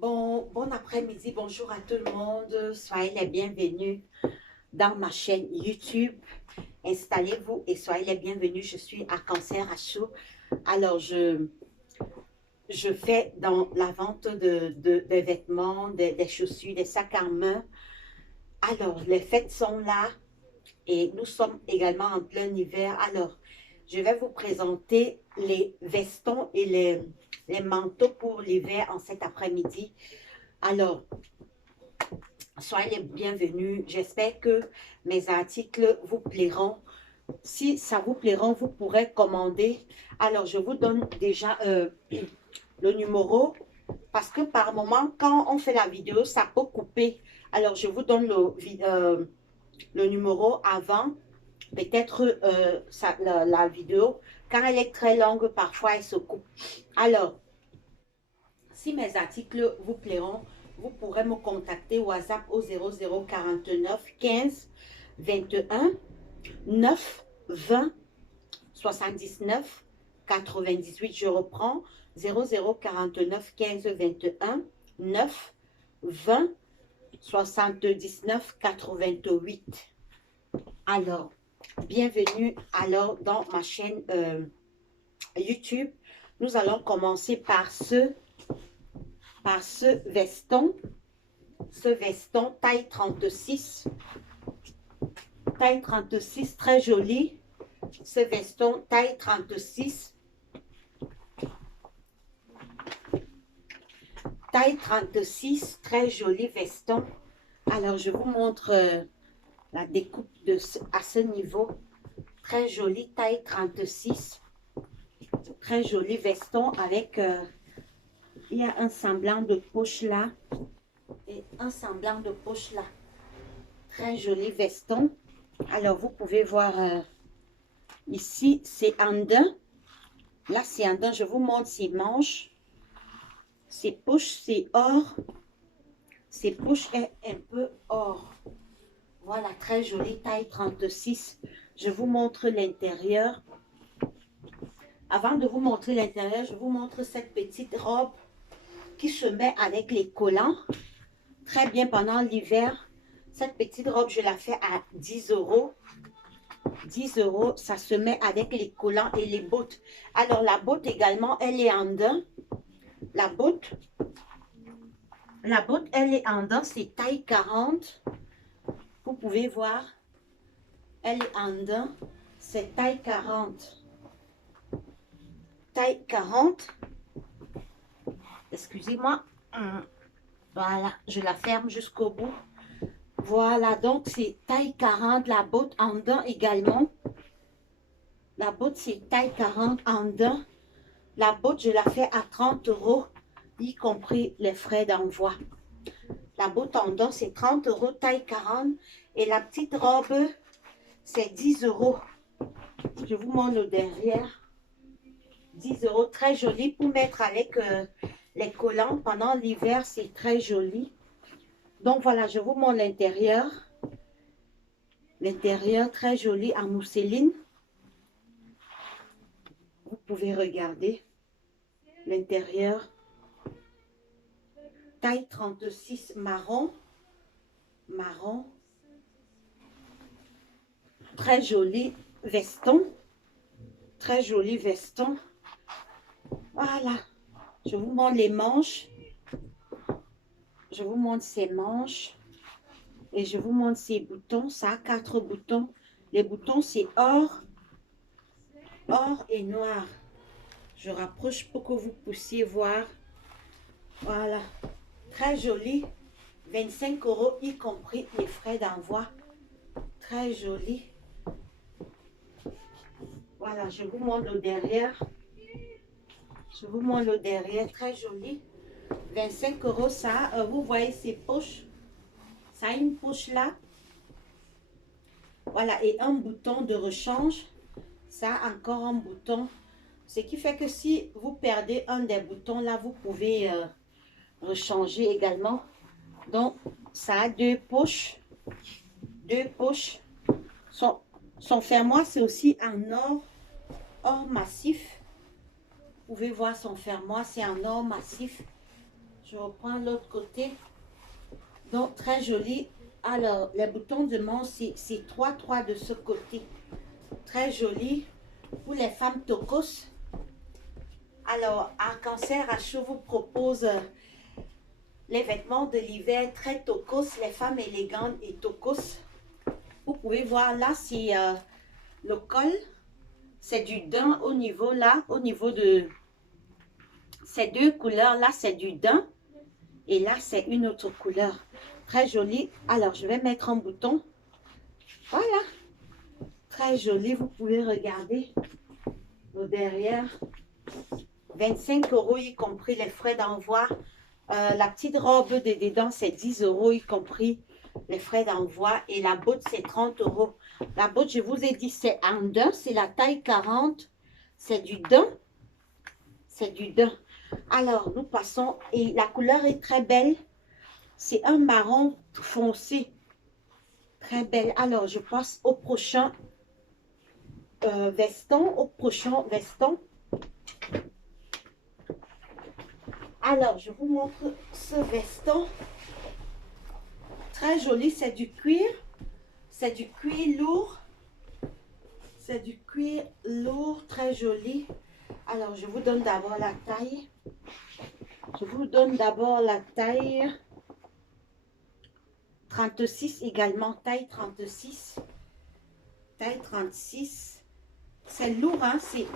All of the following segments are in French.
Bon après-midi, bonjour à tout le monde. Soyez les bienvenus dans ma chaîne YouTube. Installez-vous et soyez les bienvenus. Je suis à Cancer à chaud. Alors, je fais dans la vente des vêtements, des chaussures, des sacs à main. Alors, les fêtes sont là et nous sommes également en plein hiver. Alors, je vais vous présenter les vestons et les manteaux pour l'hiver en cet après-midi. Alors, soyez les bienvenus. J'espère que mes articles vous plairont. Si ça vous plaira, vous pourrez commander. Alors, je vous donne déjà le numéro parce que par moment, quand on fait la vidéo, ça peut couper. Alors, je vous donne le numéro avant. Peut-être la vidéo, quand elle est très longue, parfois elle se coupe. Alors, si mes articles vous plairont, vous pourrez me contacter au WhatsApp au 0049 15 21 9 20 79 98. Je reprends 0049 15 21 9 20 79 88. Alors, bienvenue alors dans ma chaîne YouTube. Nous allons commencer par ce veston. Ce veston taille 36. Taille 36, très joli. Ce veston taille 36. Taille 36, très joli veston. Alors, je vous montre la découpe à ce niveau. Très joli, taille 36. Très joli veston avec... il y a un semblant de poche là. Et un semblant de poche là. Très joli veston. Alors, vous pouvez voir ici, c'est andin. Là, c'est andin. Je vous montre ses manches. Ses poches, c'est or. Ses poches est un peu or. Voilà, très joli, taille 36. Je vous montre l'intérieur. Avant de vous montrer l'intérieur, je vous montre cette petite robe qui se met avec les collants. Très bien pendant l'hiver. Cette petite robe, je la fais à 10 euros. 10 euros, ça se met avec les collants et les bottes. Alors, la botte également, elle est en daim. La botte, elle est en daim, c'est taille 40. Vous pouvez voir, elle est en daim, c'est taille 40. Taille 40. Excusez-moi. Voilà, je la ferme jusqu'au bout. Voilà, donc c'est taille 40, la botte en daim également. La botte, c'est taille 40 en daim. La botte, je la fais à 30 euros, y compris les frais d'envoi. La botte en daim, c'est 30 euros, taille 40. Et la petite robe, c'est 10 euros. Je vous montre le derrière. 10 euros, très joli pour mettre avec les collants. Pendant l'hiver, c'est très joli. Donc voilà, je vous montre l'intérieur. L'intérieur, très joli en mousseline. Vous pouvez regarder l'intérieur. Taille 36, marron. Marron. Très joli veston. Très joli veston. Voilà. Je vous montre les manches. Je vous montre ses manches. Et je vous montre ses boutons. Ça a 4 boutons. Les boutons, c'est or. Or et noir. Je rapproche pour que vous puissiez voir. Voilà. Très joli. 25 euros, y compris les frais d'envoi. Très joli. Voilà, je vous montre le derrière. Je vous montre le derrière. Très joli. 25 euros, ça. Vous voyez ces poches. Ça a une poche là. Voilà, et un bouton de rechange. Ça a encore un bouton. Ce qui fait que si vous perdez un des boutons là, vous pouvez rechanger également. Donc, ça a 2 poches. 2 poches. Son fermoir, c'est aussi en or massif. Vous pouvez voir son fermoir, c'est en or massif. Je reprends l'autre côté. Donc, très joli. Alors, les boutons de manche, c'est 3 de ce côté. Très joli. Pour les femmes tocos. Alors, Arc-en-Ciel Rachou vous propose les vêtements de l'hiver très tocos. Les femmes élégantes et tocos. Vous pouvez voir là, c'est le col. C'est du daim au niveau là, au niveau de ces deux couleurs là, c'est du daim. Et là, c'est une autre couleur. Très jolie. Alors, je vais mettre un bouton. Voilà. Très joli. Vous pouvez regarder au derrière. 25 € y compris les frais d'envoi. La petite robe de dedans, c'est 10 € y compris les frais d'envoi. Et la botte, c'est 30 €. La botte, je vous ai dit, c'est en daim. C'est la taille 40. C'est du daim. C'est du daim. Alors, nous passons. Et la couleur est très belle. C'est un marron foncé. Très belle. Alors, je passe au prochain veston. Au prochain veston. Alors, je vous montre ce veston. Très joli. C'est du cuir. C'est du cuir lourd. C'est du cuir lourd. Très joli. Alors, je vous donne d'abord la taille. Je vous donne d'abord la taille. 36 également, taille 36. Taille 36. C'est lourd, hein, c'est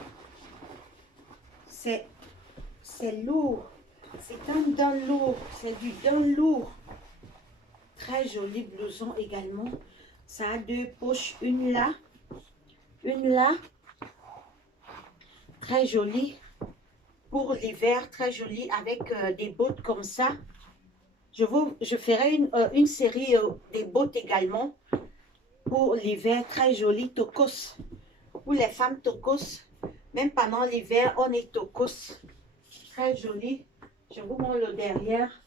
lourd. C'est un daim lourd, c'est du daim lourd. Très joli blouson également. Ça a deux poches, une là. Très joli. Pour l'hiver, très joli avec des bottes comme ça. Je ferai une série des bottes également pour l'hiver, très joli, tocos. Pour les femmes tocos, même pendant l'hiver, on est tocos. Très joli. Je vous montre le derrière.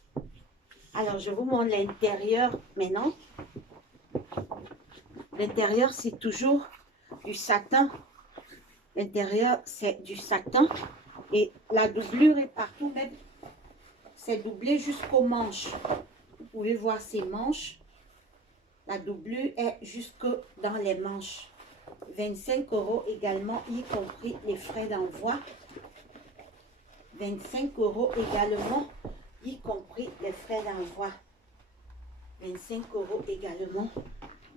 Alors, je vous montre l'intérieur maintenant. L'intérieur, c'est toujours du satin. L'intérieur, c'est du satin. Et la doublure est partout, même. C'est doublé jusqu'aux manches. Vous pouvez voir ces manches. La doublure est jusque dans les manches. 25 € également, y compris les frais d'envoi. 25 € également, y compris les frais d'envoi. 25 € également,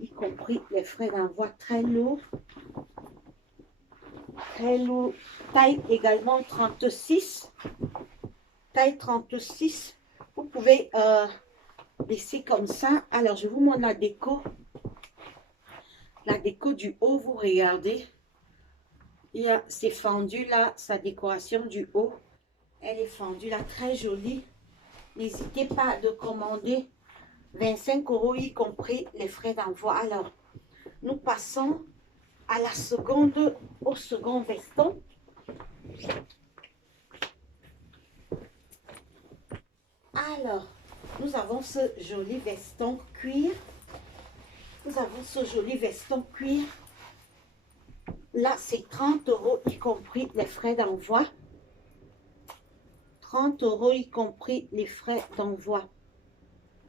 y compris les frais d'envoi. Très lourd. Très lourd. Taille également 36. Taille 36. Vous pouvez laisser comme ça. Alors, je vous montre la déco. La déco du haut, vous regardez. C'est fendu là, sa décoration du haut. Elle est fendue là, très jolie. N'hésitez pas de commander. 25 € y compris les frais d'envoi. Alors, nous passons à la seconde, au second veston. Alors, nous avons ce joli veston cuir. Nous avons ce joli veston cuir. Là, c'est 30 € y compris les frais d'envoi. 30 € y compris les frais d'envoi.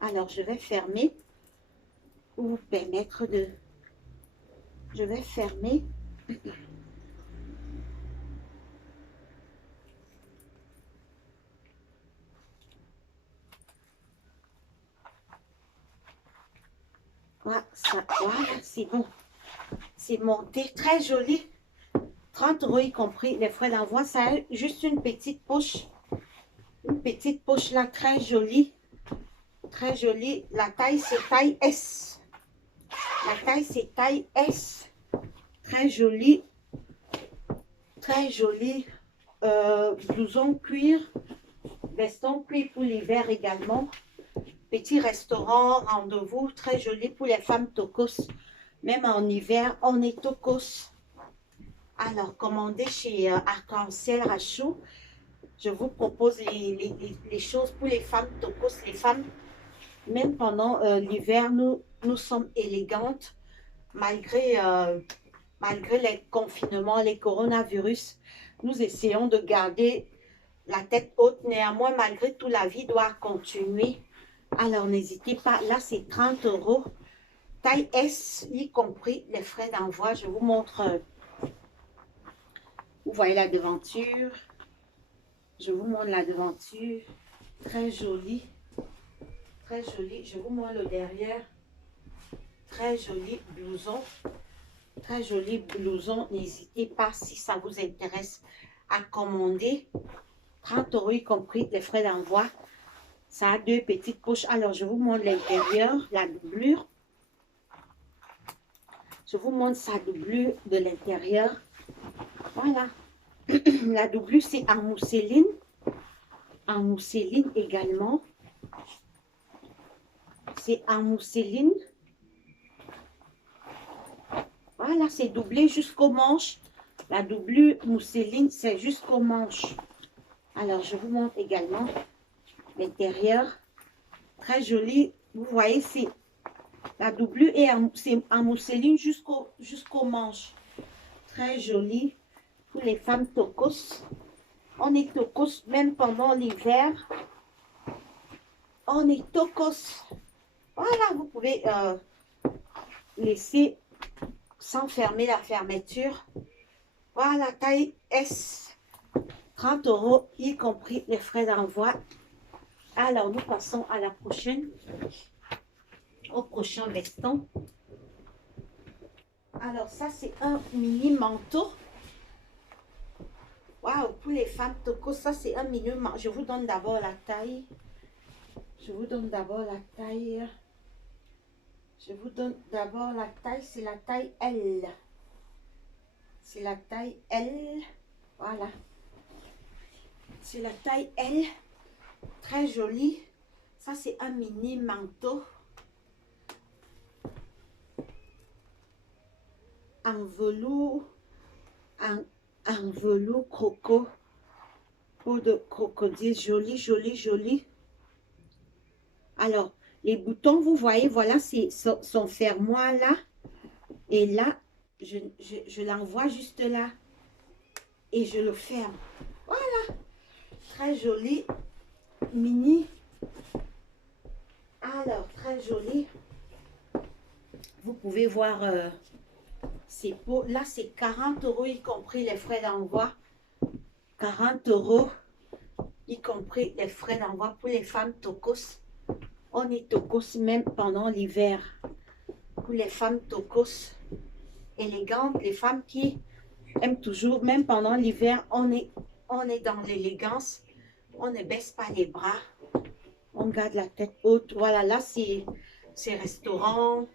Alors, je vais fermer pour vous permettre de... Je vais fermer. Voilà, c'est bon. C'est monté, très joli. 30 € y compris les frais d'envoi. Ça a juste une petite poche. Une petite poche là, très jolie. Très jolie. La taille, c'est taille S. La taille, c'est taille S. Très jolie. Très joli. Blouson cuir. Veston cuir pour l'hiver également. Petit restaurant, rendez-vous. Très joli pour les femmes tocos. Même en hiver, on est tocos. Alors, commandez chez Arc-en-Ciel Rachou. Je vous propose les choses pour les femmes tocos. Les femmes, même pendant l'hiver, nous sommes élégantes. Malgré les confinements, les coronavirus, nous essayons de garder la tête haute. Néanmoins, malgré tout, la vie doit continuer. Alors, n'hésitez pas. Là, c'est 30 €. Taille S, y compris les frais d'envoi. Je vous montre. Vous voyez la devanture. Je vous montre la devanture. Très jolie. Très jolie. Je vous montre le derrière. Très joli blouson. Très joli blouson. N'hésitez pas, si ça vous intéresse, à commander. 30 € y compris les frais d'envoi. Ça a 2 petites poches. Alors, je vous montre l'intérieur, la doublure. Je vous montre sa doublure de l'intérieur. Voilà. La doublure, c'est en mousseline. En mousseline également. C'est en mousseline. Voilà, c'est doublé jusqu'au manche. La doublure mousseline, c'est jusqu'au manche. Alors, je vous montre également l'intérieur. Très joli. Vous voyez, c'est la doublure est en mousseline jusqu'au manche. Très joli. Pour les femmes tocos. On est tocos même pendant l'hiver. On est tocos. Voilà, vous pouvez laisser sans fermer la fermeture. Voilà, taille S. 30 €, y compris les frais d'envoi. Alors, nous passons à la prochaine. Au prochain veston. Alors, ça, c'est un mini manteau. Waouh, pour les femmes tocos, ça, c'est un mini manteau. Je vous donne d'abord la taille. Je vous donne d'abord la taille. Je vous donne d'abord la taille. C'est la taille L. C'est la taille L. Voilà. C'est la taille L. Très joli. Ça, c'est un mini manteau. En velours. En velours croco. Peau de crocodile. Joli, joli, joli. Alors, les boutons, vous voyez, voilà, c'est son fermoir là. Et là, je l'envoie juste là. Et je le ferme. Voilà. Très joli. Mini. Alors, très joli. Vous pouvez voir ces peaux. Là, c'est 40 €, y compris les frais d'envoi. 40 €, y compris les frais d'envoi pour les femmes tocos. On est tocos même pendant l'hiver. Pour les femmes tocos élégantes, les femmes qui aiment toujours, même pendant l'hiver, on est dans l'élégance. On ne baisse pas les bras. On garde la tête haute. Voilà, là, c'est restaurant.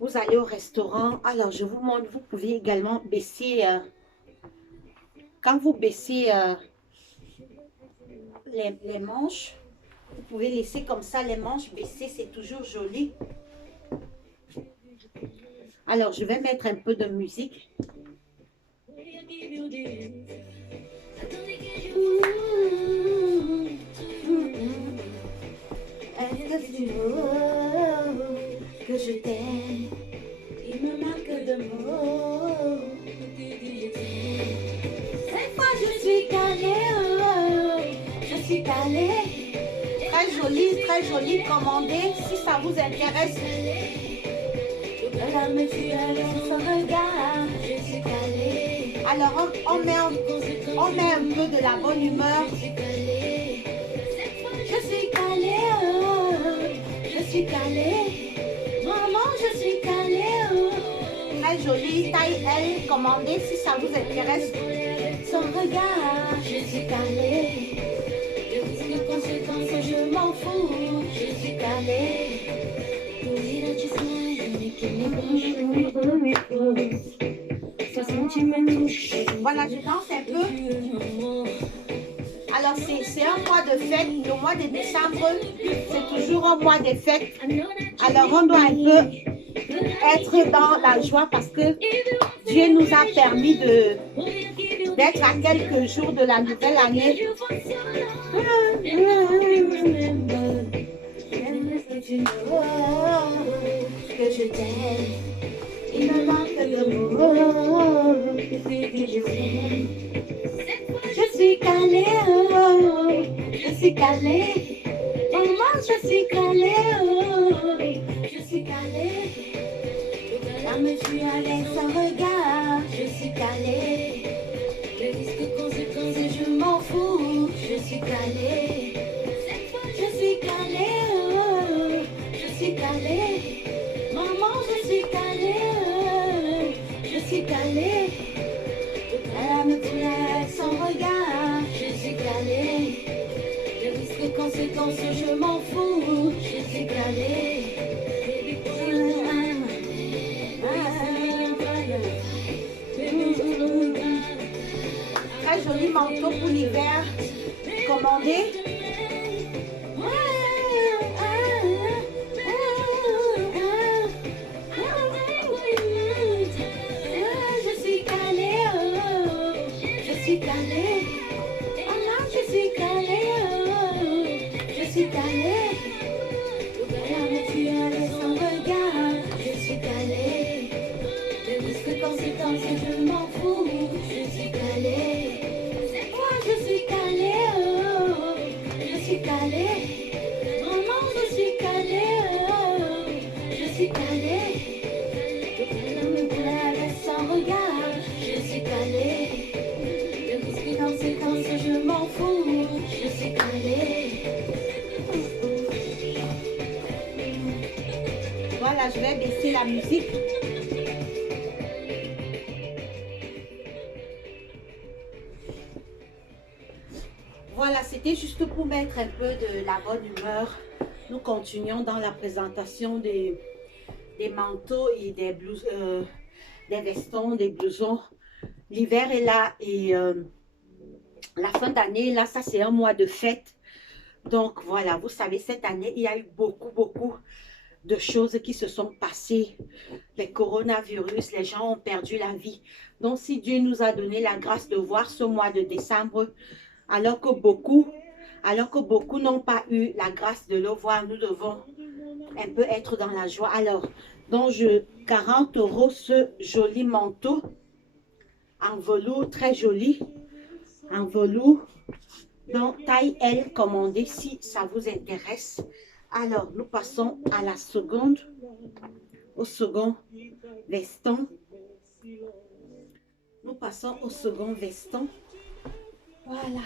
Vous allez au restaurant. Alors, je vous montre, vous pouvez également baisser. Quand vous baissez les manches, vous pouvez laisser comme ça les manches baissées. C'est toujours joli. Alors, je vais mettre un peu de musique. Est-ce que tu veux que je t'aime? Il me manque de mots. Cette fois je suis calée, je suis calée. Très joli, commandez si ça vous intéresse. La mesure sur son regard, je suis calée. Alors on met un peu de la bonne humeur. Je suis calée, je suis calée. Maman, je suis calée. Très jolie, taille L, commandez si ça vous intéresse. Son regard, je suis calée. Les conséquences, je m'en fous, je suis calée. Voilà, je danse un peu. Alors, c'est un mois de fête. Le mois de décembre, c'est toujours un mois de fête. Alors, on doit un peu être dans la joie parce que Dieu nous a permis d'être à quelques jours de la nouvelle année. Que je t'aime, il me manque de mots. Je suis calée, oh, je suis calée. Maman, je suis calée, oh, je suis calée. La mesure avec son regard, je suis calée. Le risque conséquence, je m'en fous, je suis calée. Je suis calée, oh, je suis calée. Maman, je suis calée, oh, je suis calée. Elle me plaît son regard, je suis calée. Le risque conséquence, je m'en fous, je suis calée. Très joli manteau pour l'hiver, commandé. Je suis calée, oh, je suis calée. Oh là, je suis calée, oh, je suis calée. La nature laisse son regard, je suis calée. Le risque conséquence, je m'en fous, je suis calée. Moi, je suis calée, oh, je suis calée. Maman, je suis calée, oh, je suis calée. L'homme pleure sans regard, je suis calée. Le risque conséquence, je m'en fous, je suis calée. Voilà, je vais baisser la musique. Voilà, c'était juste pour mettre un peu de la bonne humeur. Nous continuons dans la présentation des manteaux et des blouses, des vestons, des blousons. L'hiver est là et la fin d'année, là, ça c'est un mois de fête. Donc voilà, vous savez, cette année, il y a eu beaucoup de choses qui se sont passées. Les coronavirus, les gens ont perdu la vie. Donc si Dieu nous a donné la grâce de voir ce mois de décembre, alors que beaucoup n'ont pas eu la grâce de le voir, nous devons un peu être dans la joie. Alors, donc 40 € ce joli manteau en velours, très joli, en velours, donc taille L commandé si ça vous intéresse. Alors, nous passons à la seconde, au second veston. Nous passons au second veston. Voilà.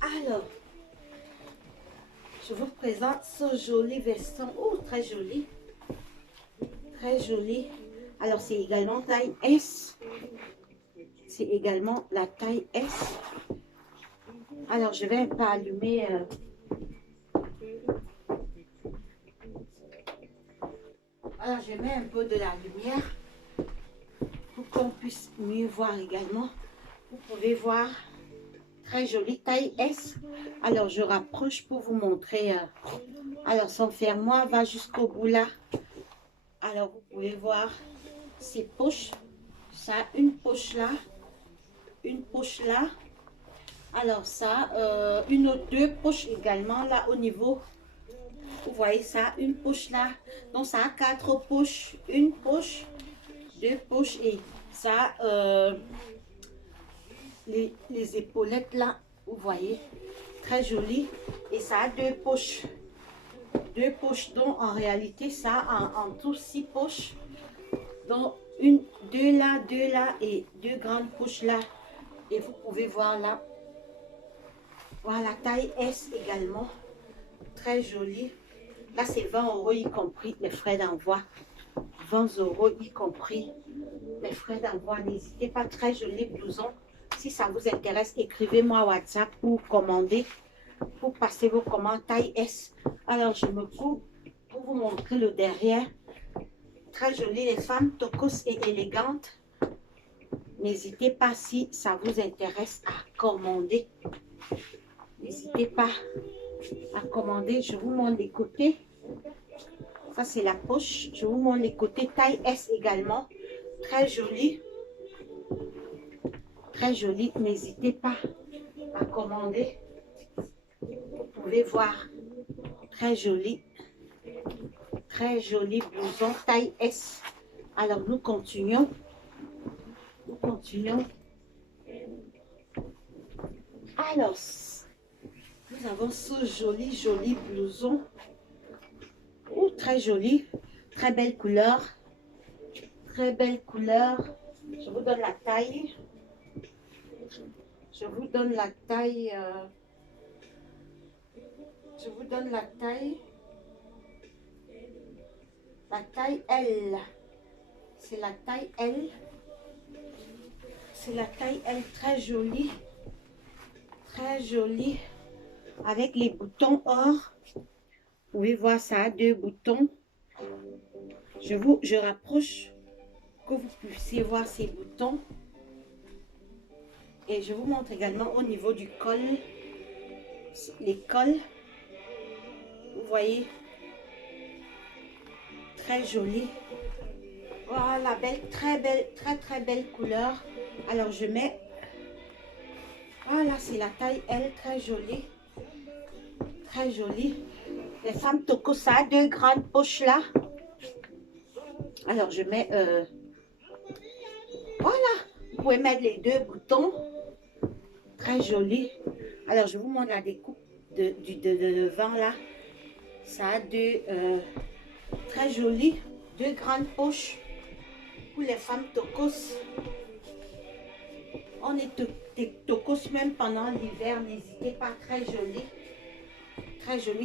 Alors, je vous présente ce joli veston. Oh, très joli. Très joli. Alors, c'est également taille S. C'est également la taille S. Alors, je vais un peu allumer. Alors, je mets un peu de la lumière pour qu'on puisse mieux voir également. Vous pouvez voir. Très jolie taille S. Alors, je rapproche pour vous montrer. Alors, son fermoir va jusqu'au bout là. Alors, vous pouvez voir ses poches. Ça a une poche là. Une poche là. Alors, ça deux poches également là au niveau. Vous voyez ça, une poche là. Donc, ça a 4 poches. Une poche, 2 poches et ça les épaulettes là, vous voyez, très joli. Et ça a 2 poches. 2 poches, donc en réalité, ça a en tout 6 poches. Donc, 2 là et 2 grandes poches là. Et vous pouvez voir là. Voilà, taille S également. Très joli. Là, c'est 20 € y compris les frais d'envoi. 20 € y compris les frais d'envoi. N'hésitez pas, très joli blouson. Si ça vous intéresse, écrivez-moi WhatsApp pour commander, pour passer vos commandes taille S. Alors, je me coupe pour vous montrer le derrière. Très joli, les femmes tocos et élégantes. N'hésitez pas, si ça vous intéresse, à commander. N'hésitez pas à commander. Je vous montre les côtés. Ça, c'est la poche. Je vous montre les côtés. Taille S également. Très joli. Très joli. N'hésitez pas à commander. Vous pouvez voir. Très joli. Très joli blouson. Taille S. Alors, nous continuons. Nous continuons. Alors, nous avons ce joli blouson. Oh, très joli. Très belle couleur. Très belle couleur. Je vous donne la taille. Je vous donne la taille. Je vous donne la taille. La taille L. C'est la taille L. C'est la taille L, très jolie. Très jolie. Avec les boutons or. Vous pouvez voir, ça a 2 boutons. Je rapproche que vous puissiez voir ces boutons. Et je vous montre également au niveau du col. Les cols. Vous voyez. Très joli. Voilà, très belle couleur. Alors je mets, voilà, c'est la taille L, très jolie. Très jolie. Les femmes toco, ça a 2 grandes poches là. Alors je mets, voilà, vous pouvez mettre les 2 boutons. Très joli. Alors je vous montre la découpe de devant là. Ça a 2, très joli, 2 grandes poches. Pour les femmes tocos, on est tocos même pendant l'hiver, n'hésitez pas, très joli,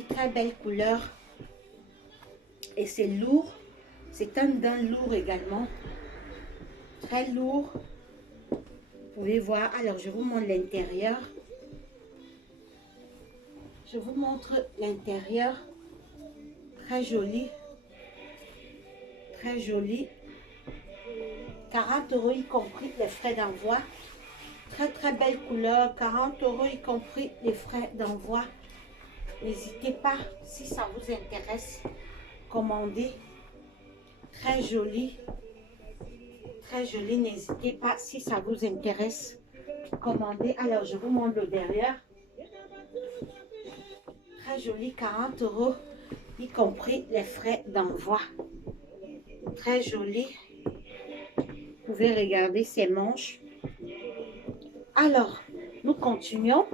très belle couleur. Et c'est lourd, c'est un daim lourd également, très lourd. Vous pouvez voir, alors je vous montre l'intérieur. Je vous montre l'intérieur, très joli, très joli. 40 € y compris les frais d'envoi. Très belle couleur. 40 € y compris les frais d'envoi. N'hésitez pas, si ça vous intéresse, commandez. Très joli. Très joli. N'hésitez pas, si ça vous intéresse, commandez. Alors, je vous montre le derrière. Très joli. 40 € y compris les frais d'envoi. Très joli. Vous pouvez regarder ces manches. Alors, nous continuons.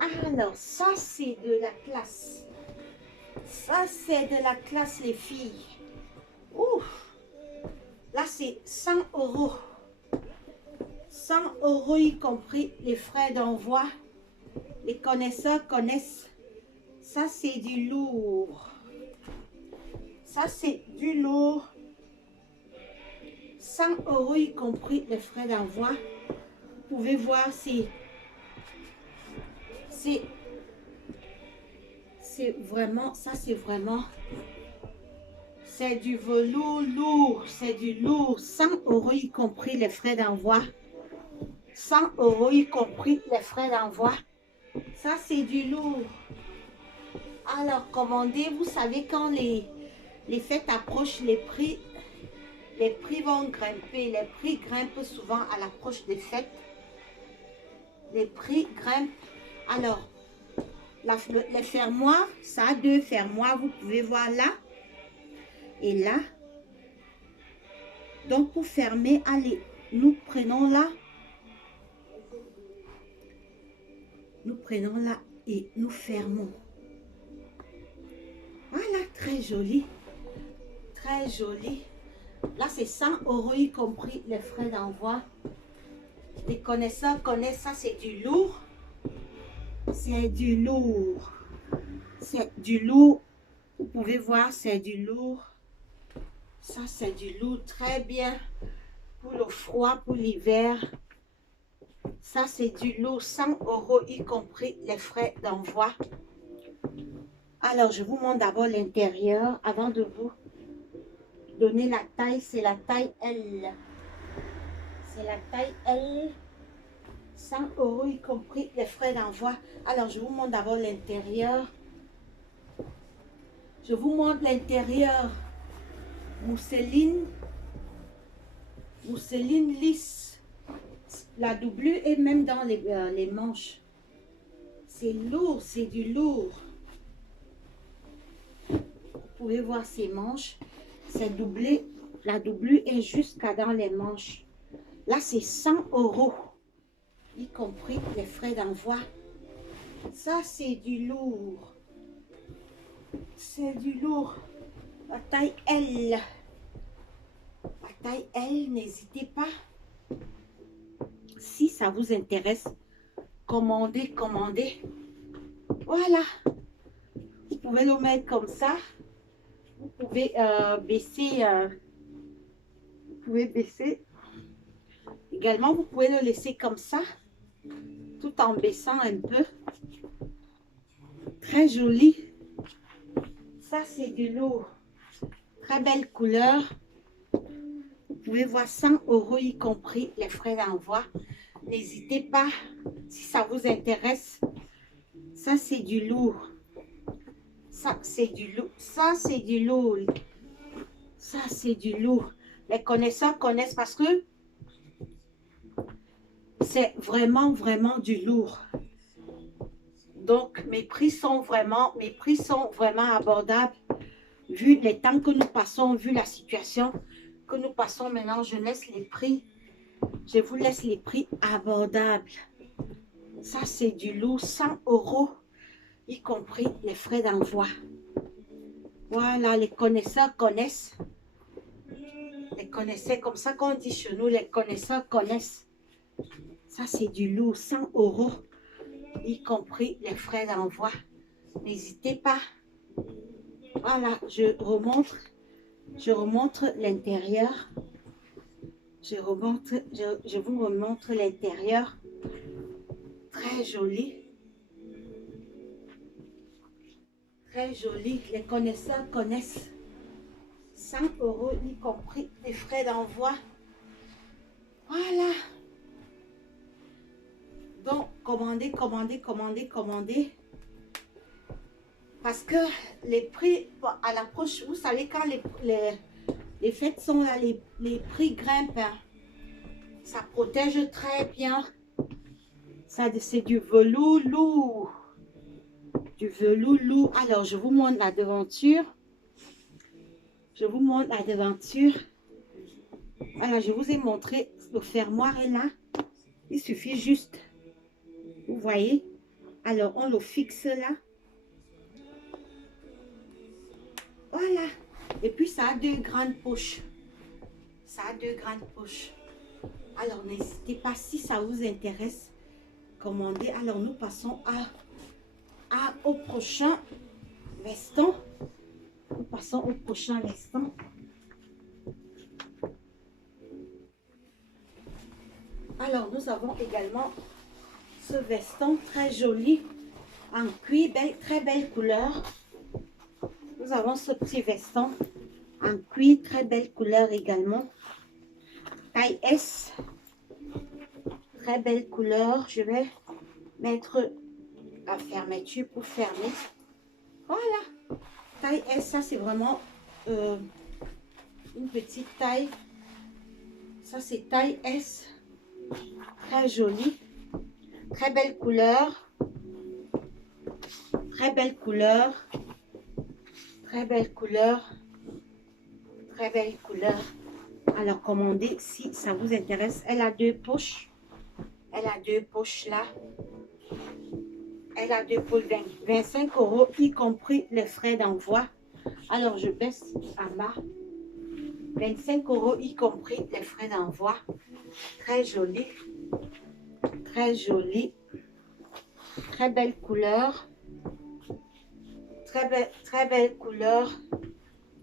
Alors, ça c'est de la classe. Ça c'est de la classe, les filles. Ouf. Là c'est 100 €. 100 € y compris les frais d'envoi. Les connaisseurs connaissent. Ça c'est du lourd. Ça c'est du lourd. 100 € y compris les frais d'envoi. Vous pouvez voir, c'est vraiment, ça c'est vraiment, c'est du velours lourd, c'est du lourd. 100 € y compris les frais d'envoi. 100 € y compris les frais d'envoi. Ça c'est du lourd. Alors commandez, vous savez quand les fêtes approchent, les prix vont grimper. Les prix grimpent souvent à l'approche des fêtes. Les prix grimpent. Alors, les fermoirs, ça a 2 fermoirs, vous pouvez voir là et là. Donc, pour fermer, allez, nous prenons là. Nous prenons là et nous fermons. Voilà, très joli. Très joli. Là, c'est 100 € y compris les frais d'envoi. Les connaisseurs connaissent, ça c'est du lourd. C'est du lourd. C'est du lourd. Vous pouvez voir, c'est du lourd. Ça, c'est du lourd. Très bien. Pour le froid, pour l'hiver. Ça, c'est du lourd. 100 € y compris les frais d'envoi. Alors, je vous montre d'abord l'intérieur avant de vous donner la taille. C'est la taille L. C'est la taille L. 100 € y compris les frais d'envoi. Alors, je vous montre d'abord l'intérieur. Je vous montre l'intérieur. Mousseline lisse. La doublure est même dans les manches. C'est lourd, c'est du lourd. Vous pouvez voir ces manches. C'est doublé. La doublure est jusqu'à dans les manches. Là, c'est 100 €, y compris les frais d'envoi. Ça, c'est du lourd. C'est du lourd. La taille L. La taille L, n'hésitez pas. Si ça vous intéresse, commandez, commandez. Voilà. Vous pouvez le mettre comme ça. Vous pouvez baisser. Vous pouvez baisser. Également, vous pouvez le laisser comme ça, tout en baissant un peu. Très joli. Ça, c'est du lourd. Très belle couleur. Vous pouvez voir 100 € y compris les frais d'envoi. N'hésitez pas si ça vous intéresse. Ça, c'est du lourd. Ça, c'est du lourd. Ça, c'est du lourd. Ça, c'est du lourd. Les connaisseurs connaissent parce que c'est vraiment, vraiment du lourd. Donc, mes prix sont vraiment abordables. Vu les temps que nous passons, vu la situation que nous passons maintenant, je vous laisse les prix abordables. Ça, c'est du lourd, 100 €, y compris les frais d'envoi. Voilà, les connaisseurs connaissent. Les connaisseurs, comme ça qu'on dit chez nous, les connaisseurs connaissent. Ça, c'est du lourd, 100 €, y compris les frais d'envoi. N'hésitez pas. Voilà, je remonte l'intérieur. Je vous remontre l'intérieur. Très joli. Très joli. Les connaisseurs connaissent. 100 € y compris les frais d'envoi. Voilà. Donc, commandez, commandez, commandez, commandez. Parce que les prix à l'approche, vous savez, quand les fêtes sont là, les prix grimpent. Hein. Ça protège très bien. Ça, c'est du velours lourd. Du velours lourd. Alors, je vous montre la devanture. Je vous montre la devanture. Voilà, je vous ai montré le fermoir est là. Il suffit juste. Vous voyez? Alors, on le fixe là. Voilà. Et puis, ça a deux grandes poches. Ça a deux grandes poches. Alors, n'hésitez pas, si ça vous intéresse, commandez. Alors, nous passons au prochain veston. Nous passons au prochain veston. Alors, nous avons également ce veston très joli en cuir, très belle couleur. Nous avons ce petit veston en cuir, très belle couleur également. Taille S, très belle couleur. Je vais mettre la fermeture pour fermer. Voilà, taille S, ça c'est vraiment une petite taille. Ça c'est taille S, très jolie, très belle couleur, très belle couleur, très belle couleur, très belle couleur. Alors commandez si ça vous intéresse. Elle a deux poches. Elle a deux poches là. Elle a deux poches, 25 €, y compris les frais d'envoi. Alors je baisse en bas. 25 €, y compris les frais d'envoi. Très joli. Très joli. Très belle couleur. Très belle couleur.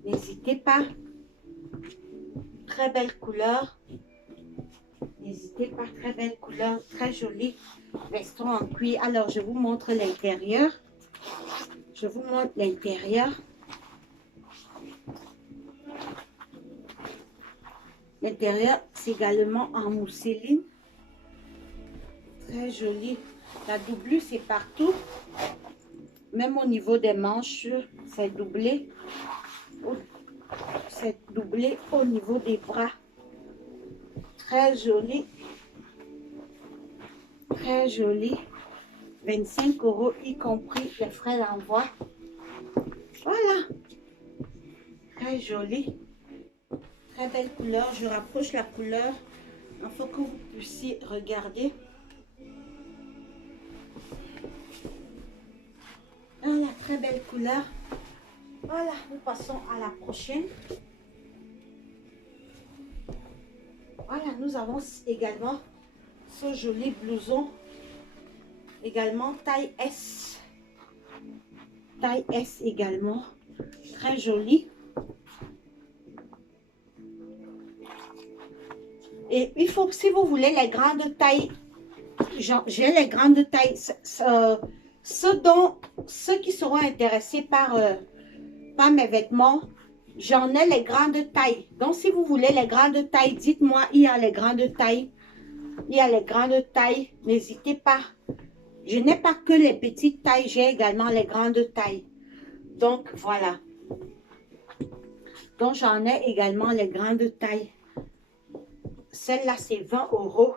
N'hésitez pas. Très belle couleur. N'hésitez pas, très belle couleur, très joli veston en cuir. Alors, je vous montre l'intérieur. Je vous montre l'intérieur. L'intérieur, c'est également en mousseline. Très joli. La doublure, c'est partout. Même au niveau des manches, c'est doublé. C'est doublé au niveau des bras. Très joli. Très joli. 25 €, y compris les frais d'envoi. Voilà. Très joli. Très belle couleur. Je rapproche la couleur. Il faut que vous puissiez regarder. Voilà, très belle couleur. Voilà, nous passons à la prochaine. Voilà, nous avons également ce joli blouson. Également taille S. Taille S également. Très joli. Et il faut, si vous voulez les grandes tailles, j'ai les grandes tailles. Ceux qui seront intéressés par mes vêtements, j'en ai les grandes tailles. Donc, si vous voulez les grandes tailles, dites-moi, il y a les grandes tailles. Il y a les grandes tailles. N'hésitez pas. Je n'ai pas que les petites tailles, j'ai également les grandes tailles. Donc, voilà. Donc, j'en ai également les grandes tailles. Celle-là, c'est 20 €,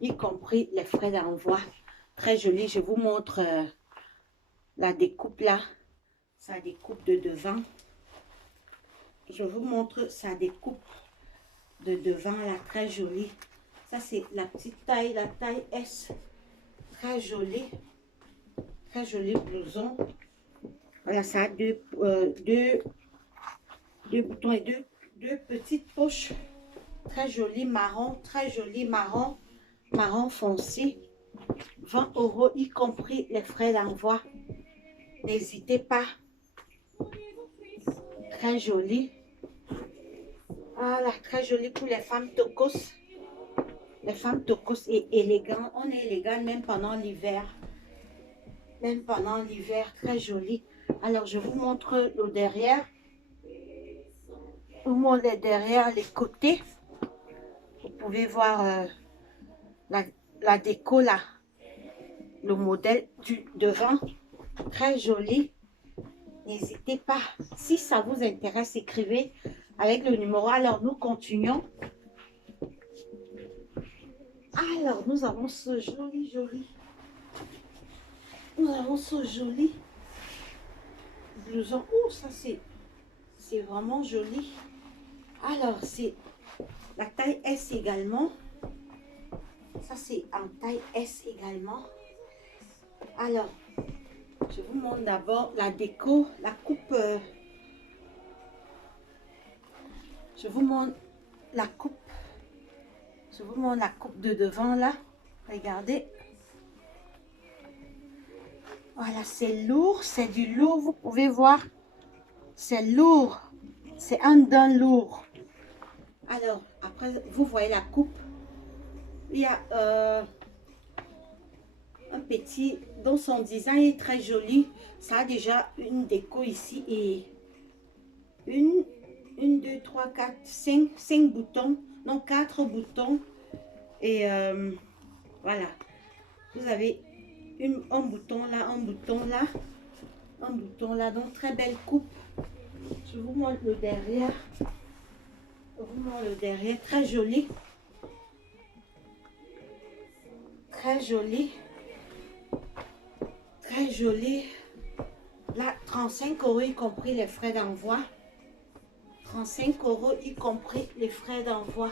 y compris les frais d'envoi. Très joli. Je vous montre la découpe là. Sa découpe de devant. Je vous montre sa découpe de devant là. Très jolie. Ça, c'est la petite taille, la taille S. Très joli. Très joli blouson. Voilà, ça a deux boutons et deux petites poches. Très joli marron, marron foncé. 20 €, y compris les frais d'envoi. N'hésitez pas. Très joli. Voilà, très joli pour les femmes tocos. Les femmes tocos et élégantes. On est élégant même pendant l'hiver. Même pendant l'hiver, très joli. Alors, je vous montre le derrière. Je vous montre les derrière, les côtés. Vous pouvez voir la déco là. Le modèle du devant. Très joli. N'hésitez pas. Si ça vous intéresse, écrivez avec le numéro. Alors, nous continuons. Alors, nous avons ce joli. Nous avons ce joli blouson. Oh, ça c'est vraiment joli. Alors, c'est la taille S également. Ça, c'est en taille S également. Alors, je vous montre d'abord la déco, la coupe. Je vous montre la coupe. Je vous montre la coupe de devant là. Regardez. Voilà, c'est lourd, c'est du lourd. Vous pouvez voir. C'est lourd. C'est un d'un lourd. Alors, après, vous voyez la coupe. Il y a un petit, dont son design est très joli. Ça a déjà une déco ici et une, 2, 3, 4, 5 boutons. Non, 4 boutons. Et voilà. Vous avez un bouton là, un bouton là, un bouton là. Donc, très belle coupe. Je vous montre le derrière. Je vous montre le derrière. Très joli. Très joli. Très joli. Là, 35 € y compris les frais d'envoi. 35 € y compris les frais d'envoi.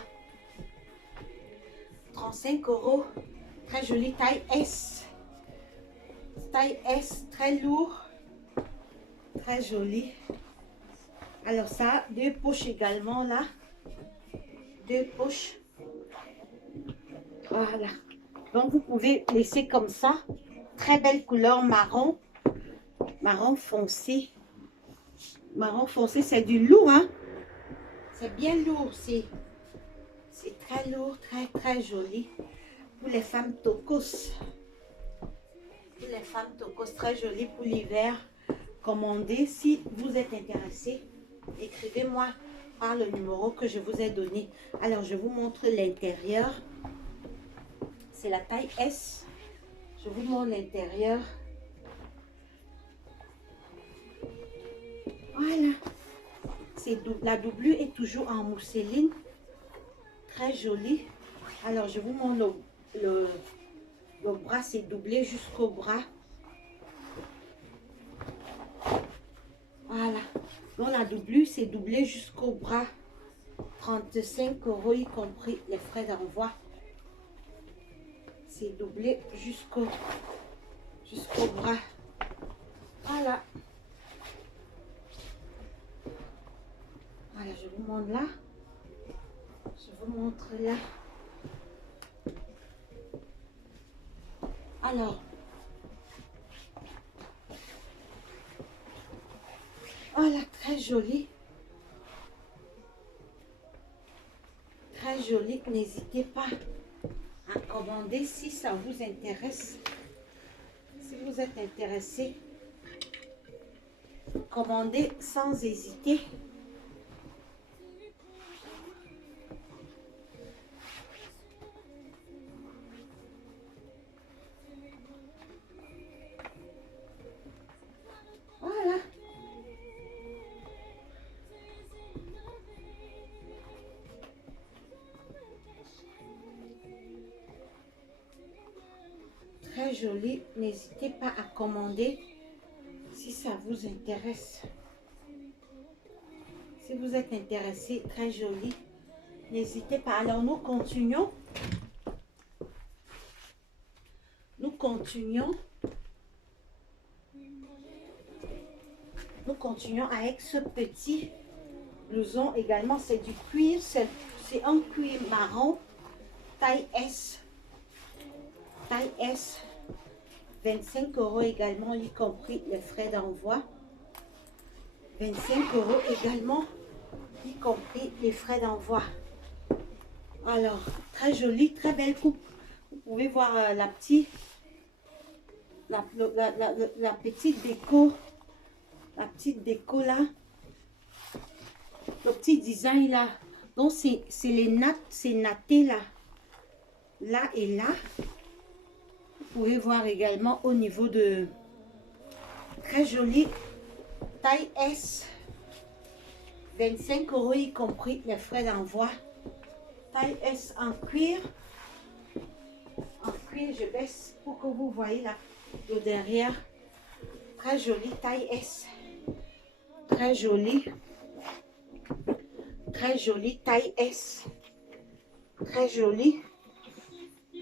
35 €. Très joli. Taille S. Taille S. Très lourd. Très joli. Alors ça, 2 poches également là. 2 poches. Voilà. Donc vous pouvez laisser comme ça. Très belle couleur marron. Marron foncé. Marron foncé, c'est du lourd, hein. C'est bien lourd. C'est très lourd, très joli. Pour les femmes tocos. Pour les femmes tocos, très joli pour l'hiver. Commandez. Si vous êtes intéressé, écrivez-moi par le numéro que je vous ai donné. Alors, je vous montre l'intérieur. C'est la taille S. Je vous montre l'intérieur. Voilà. La doublure est toujours en mousseline. Très jolie. Alors, je vous montre le bras. C'est doublé jusqu'au bras. Voilà. Donc la doublure, c'est doublé jusqu'au bras. 35 € y compris les frais d'envoi. C'est doublé jusqu'au bras. Voilà. Voilà, je vous montre là. Je vous montre là. Alors, voilà, très joli. Très joli. N'hésitez pas à commander si ça vous intéresse. Si vous êtes intéressé, commandez sans hésiter. Voilà. Très joli. N'hésitez pas à commander si ça vous intéresse. Si vous êtes intéressé, très joli. N'hésitez pas. Alors, nous continuons. Nous continuons. Nous continuons avec ce petit blouson également. C'est du cuir. C'est un cuir marron. Taille S. Taille S. 25 € également, y compris les frais d'envoi. 25 € également, y compris les frais d'envoi. Alors, très jolie, très belle coupe. Vous pouvez voir la petite déco. La petite déco là. Le petit design là. Donc, c'est les nattes, c'est natté là. Là et là. Vous pouvez voir également au niveau de... Très joli. Taille S. 25 € y compris les frais d'envoi. Taille S en cuir. En cuir, je baisse pour que vous voyez là, le derrière. Très joli, taille S. Très joli. Très joli, taille S. Très joli.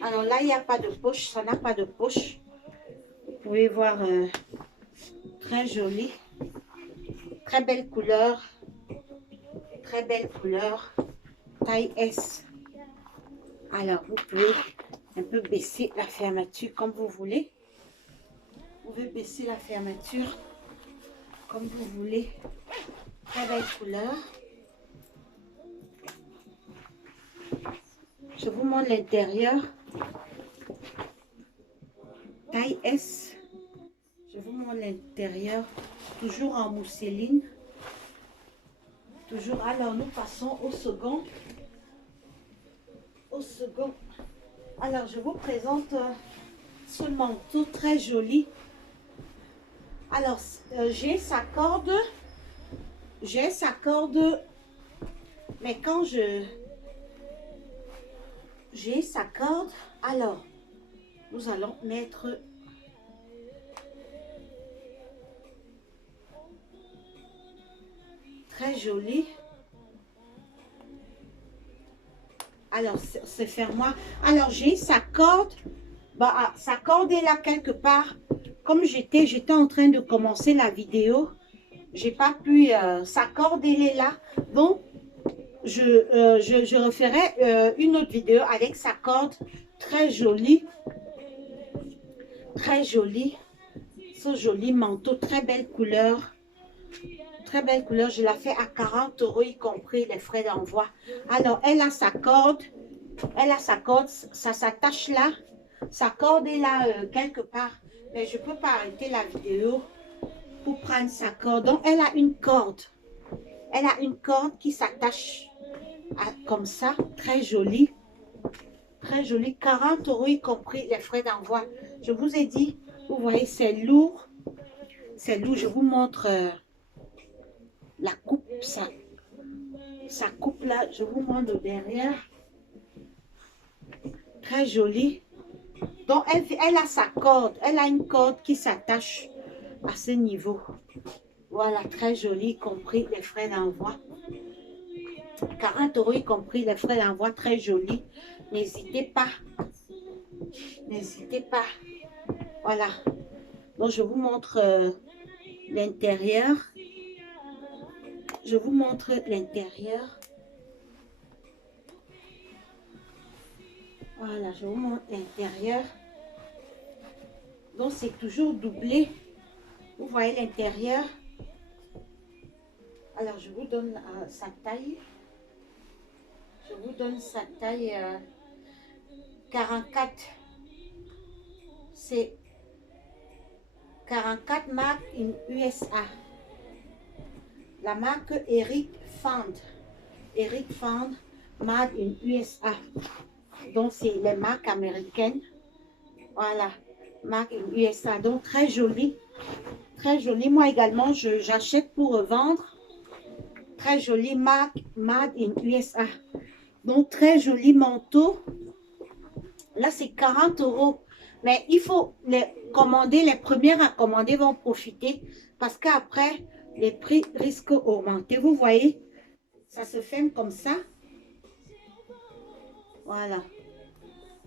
Alors là, il n'y a pas de poche, ça n'a pas de poche. Vous pouvez voir, très joli. Très belle couleur. Très belle couleur. Taille S. Alors, vous pouvez un peu baisser la fermeture comme vous voulez. Vous pouvez baisser la fermeture comme vous voulez. Très belle couleur. Je vous montre l'intérieur. Taille S. Je vous montre l'intérieur. Toujours en mousseline. Toujours. Alors, nous passons au second. Au second. Alors, je vous présente ce manteau très joli. Alors, j'ai sa corde. J'ai sa corde. Mais quand j'ai sa corde, alors, nous allons mettre très joli. Alors, c'est fermoir. Alors, j'ai sa corde. Bah, sa corde est là quelque part. Comme j'étais en train de commencer la vidéo, j'ai pas pu. Sa corde, elle est là. Donc, je referai une autre vidéo avec sa corde. Très jolie. Très jolie. Ce joli manteau. Très belle couleur. Très belle couleur. Je la fais à 40 € y compris les frais d'envoi. Alors, elle a sa corde. Elle a sa corde. Ça s'attache là. Sa corde est là quelque part. Mais je ne peux pas arrêter la vidéo pour prendre sa corde. Donc, elle a une corde. Elle a une corde qui s'attache comme ça. Très jolie. Très jolie. 40 € y compris les frais d'envoi. Je vous ai dit, vous voyez, c'est lourd. C'est lourd. Je vous montre la coupe. Ça coupe là. Je vous montre derrière. Très jolie. Donc, elle a sa corde. Elle a une corde qui s'attache à ce niveau. Vous Voilà, très joli, y compris les frais d'envoi. 40 euros, y compris les frais d'envoi, très joli. N'hésitez pas. N'hésitez pas. Voilà. Donc, je vous montre l'intérieur. Je vous montre l'intérieur. Voilà, je vous montre l'intérieur. Donc, c'est toujours doublé. Vous voyez l'intérieur. Alors, je vous donne sa taille. Je vous donne sa taille 44. C'est 44 marque in USA. La marque Eric Fand. Eric Fand, made in USA. Donc, c'est les marques américaines. Voilà, marque in USA. Donc, très joli. Très joli. Moi également, j'achète pour vendre. Très joli marque made in USA. Donc, très joli manteau. Là, c'est 40 euros. Mais il faut les commander. Les premières à commander vont profiter. Parce qu'après, les prix risquent d'augmenter. Vous voyez, ça se ferme comme ça. Voilà.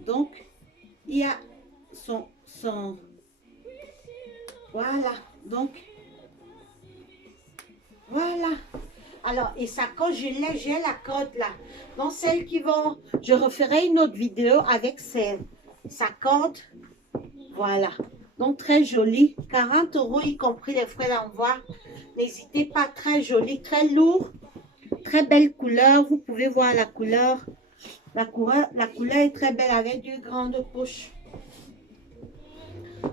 Donc, il y a son voilà. Donc, voilà. Alors, et sa corde, j'ai la corde là. Donc, celles qui vont, je referai une autre vidéo avec sa corde. Voilà. Donc, très joli. 40 euros, y compris les frais d'envoi. N'hésitez pas, très joli, très lourd. Très belle couleur. Vous pouvez voir la couleur. La couleur est très belle avec deux grandes poches.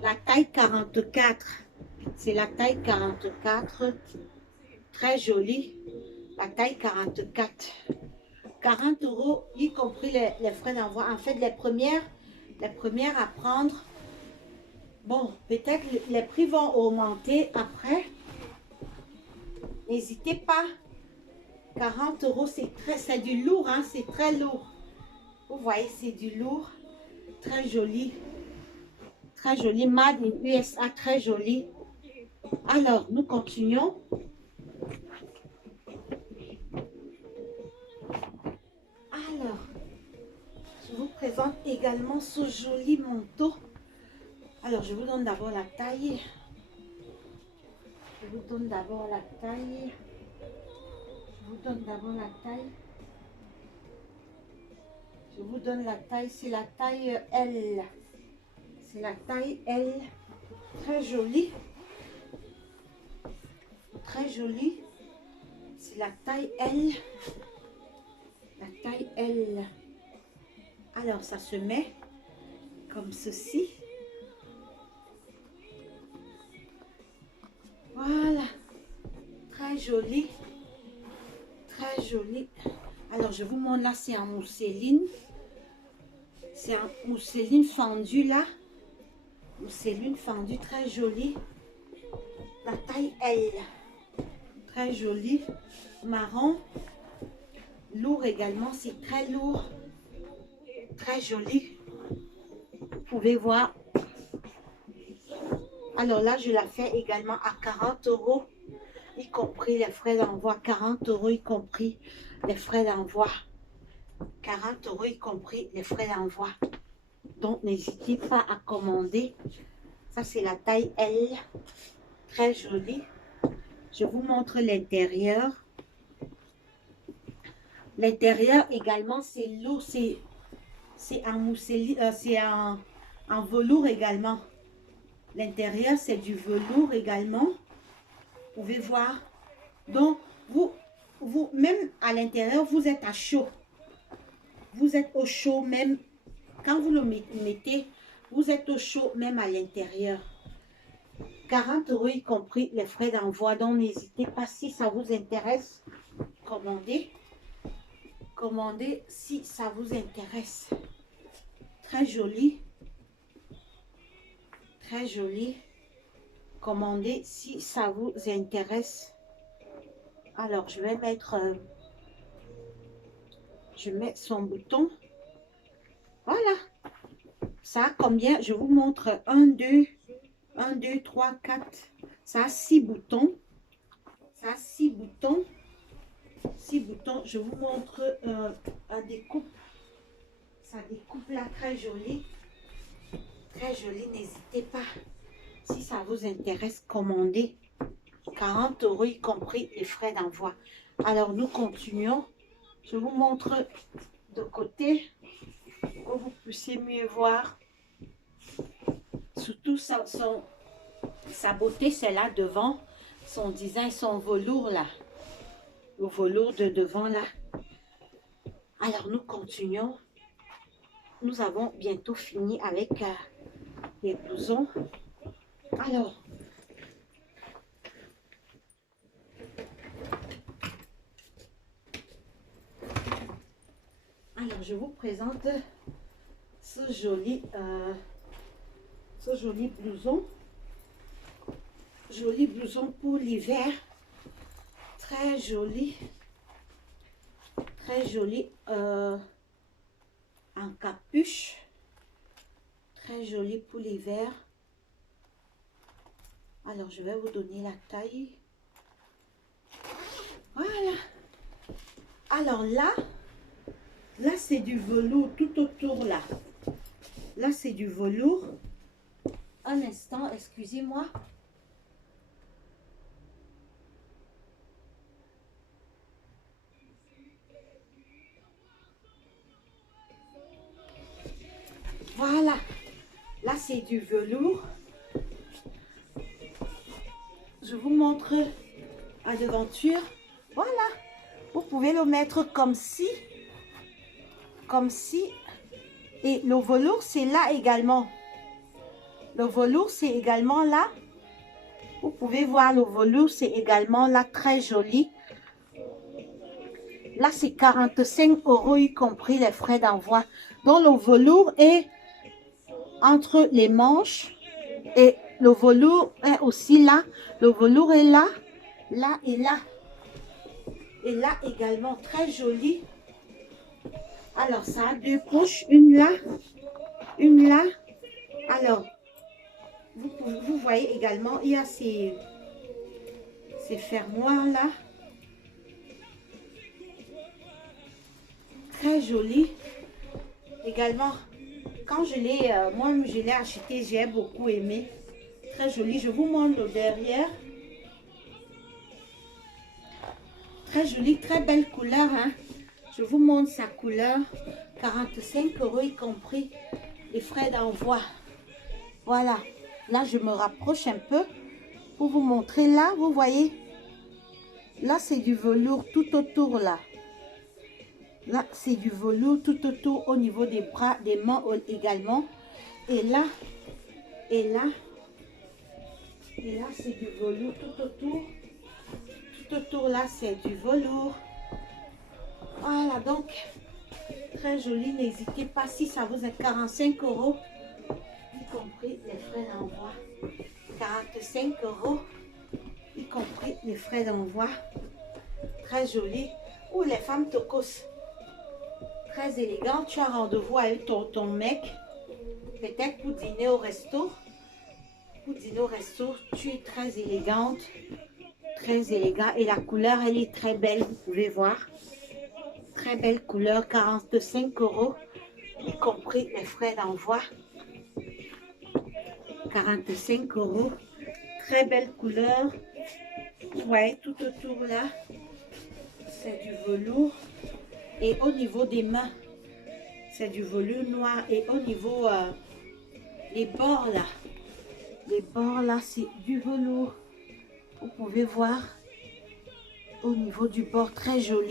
La taille 44. C'est la taille 44. Très jolie. La taille 44. 40 euros, y compris les frais d'envoi. En fait, les premières à prendre. Bon, peut-être les prix vont augmenter après. N'hésitez pas. 40 euros, c'est du lourd, hein, c'est très lourd. Vous voyez, c'est du lourd. Très joli. Très joli. Made in USA, très joli. Alors, nous continuons. Alors, je vous présente également ce joli manteau. Alors, je vous donne d'abord la taille. Je vous donne d'abord la taille. Je vous donne d'abord la taille. Je vous donne la taille. C'est la taille L. C'est la taille L. Très jolie. Très jolie. C'est la taille L. La taille L. Alors, ça se met comme ceci. Voilà. Très joli. Très joli. Alors, je vous montre là, c'est en mousseline. C'est en mousseline fendue là. Mousseline fendue, très jolie. La taille L. Très jolie. Marron. Lourd également, c'est très lourd. Très joli. Vous pouvez voir. Alors là, je la fais également à 40 euros, y compris les frais d'envoi. 40 euros, y compris les frais d'envoi. 40 euros, y compris les frais d'envoi. Donc, n'hésitez pas à commander. Ça, c'est la taille L. Très jolie. Je vous montre l'intérieur. L'intérieur également, c'est lourd. C'est en mousseline, c'est en velours également. L'intérieur, c'est du velours également. Vous pouvez voir. Donc, vous même à l'intérieur, vous êtes à chaud. Vous êtes au chaud même. Quand vous le mettez, vous êtes au chaud même à l'intérieur. 40 euros, y compris les frais d'envoi. Donc, n'hésitez pas, si ça vous intéresse, commandez. Commandez si ça vous intéresse. Très joli. Très joli. Commandez si ça vous intéresse. Alors, je vais mettre... je mets son bouton. Voilà. Ça a combien? Je vous montre. 1, 2, 3, 4. Ça a 6 boutons. Ça a 6 boutons. 6 boutons. Je vous montre un découpe. Ça découpe là, très joli. Très joli. N'hésitez pas. Si ça vous intéresse, commandez. 40 € y compris les frais d'envoi. Alors nous continuons. Je vous montre de côté pour que vous puissiez mieux voir. Surtout sa beauté, c'est là devant. Son design, son velours là. Le velours de devant là. Alors nous continuons. Nous avons bientôt fini avec les blousons. Alors, je vous présente ce joli blouson. Joli blouson pour l'hiver. Très joli. Très joli. En capuche. Très joli pour l'hiver. Alors, je vais vous donner la taille. Voilà. Alors là c'est du velours tout autour là. Là, c'est du velours. Un instant, excusez-moi. Voilà. Là, c'est du velours. Je vous montre à devanture. Voilà. Vous pouvez le mettre comme ci. Comme ci. Et le velours, c'est là également. Le velours, c'est également là. Vous pouvez voir le velours, c'est également là, très joli. Là, c'est 45 € y compris les frais d'envoi. Donc, le velours est entre les manches et le velours est aussi là. Le velours est là, là et là. Et là également, très joli. Alors, ça a 2 couches, une là, une là. Alors, vous voyez également, il y a ces fermoirs là. Très joli. Également, quand je l'ai, moi je l'ai acheté, j'ai beaucoup aimé. Très joli. Je vous montre le derrière. Très joli, très belle couleur. Hein? Je vous montre sa couleur. 45 € y compris les frais d'envoi. Voilà. Là, je me rapproche un peu pour vous montrer. Là, vous voyez. Là, c'est du velours tout autour là. Là, c'est du velours tout autour au niveau des bras, des mains également. Et là, et là, et là, c'est du velours tout autour. Tout autour là, c'est du velours. Voilà, donc, très joli. N'hésitez pas, si ça vous est 45 €, y compris les frais d'envoi. 45 €, y compris les frais d'envoi. Très joli. Ou les femmes tocos. Très élégant. Tu as rendez-vous avec ton mec. Peut-être pour dîner au resto. Pour dîner au resto, tu es très élégante. Très élégant. Et la couleur, elle est très belle. Vous pouvez voir. Très belle couleur. 45 €. Y compris les frais d'envoi. 45 €. Très belle couleur. Ouais, tout autour là. C'est du velours. Et au niveau des mains, c'est du velours noir. Et au niveau les bords là, c'est du velours. Vous pouvez voir au niveau du bord, très joli.